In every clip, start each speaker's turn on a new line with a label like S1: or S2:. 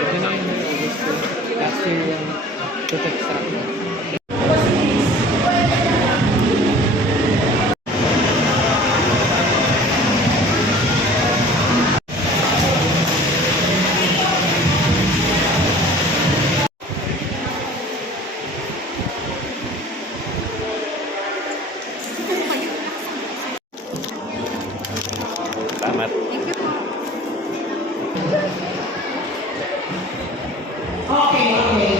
S1: Ito na yun, August din. Last year yung tooth extract.
S2: Salamat.
S3: Okay, okay.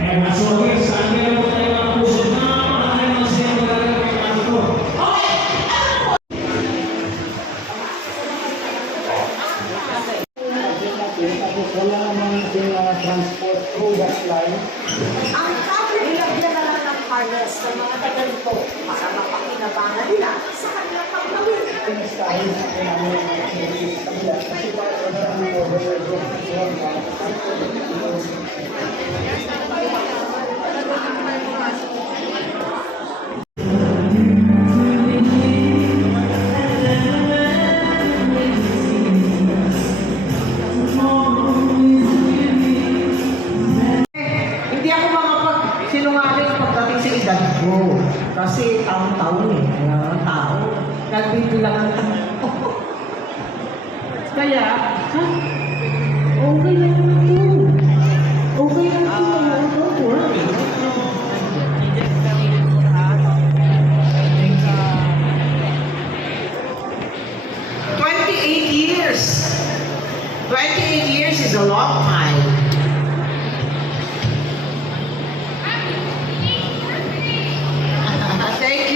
S3: Eh, masuri, saan meron mo tayo mga puso na yung siya ng ito? Okay!
S4: Wala naman din uh, transport through that line.
S5: Ang sabi nila nila lang ng harness sa mga taga-ito para mapakinabangan nila sa kanilang
S4: natin namin Kasi
S3: taon-taon eh. Kailangan tao. Nagbibilang ang tao. Kaya,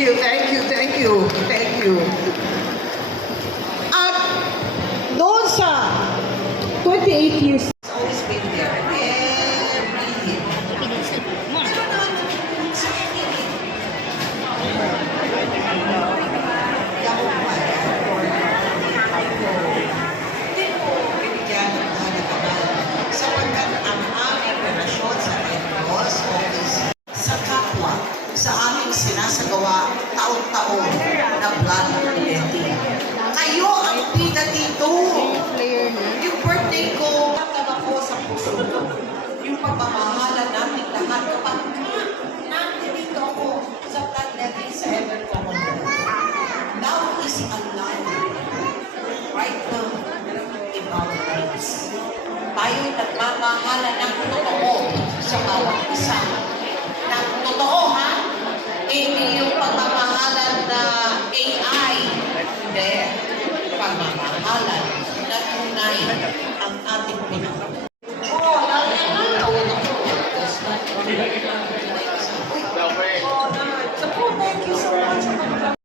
S3: you, thank you, thank you, thank you. At doon sa 28 years, nagmamahala ng totoo sa bawat isa ng totoo, ha? Hindi yung pagmamahalan na AI. Hindi. Pagmamahalan na tunay ang ating pinag. Oo, lalo na nga. So, thank you so much.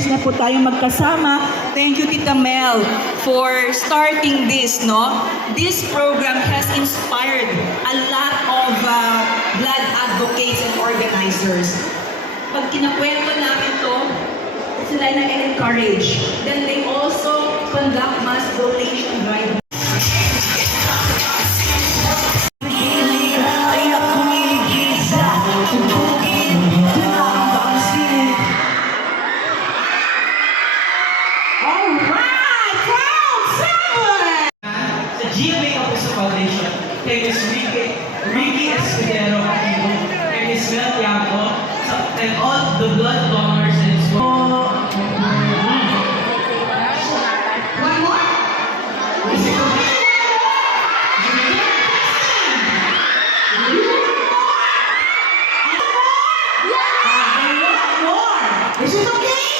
S6: Years na po tayong magkasama. Thank you, Tita Mel, for starting this, no? This program has inspired a lot of uh, blood advocates and organizers. Pag kinakwento namin to, sila na-encourage. Then they also conduct mass donation drive.
S3: Is it okay?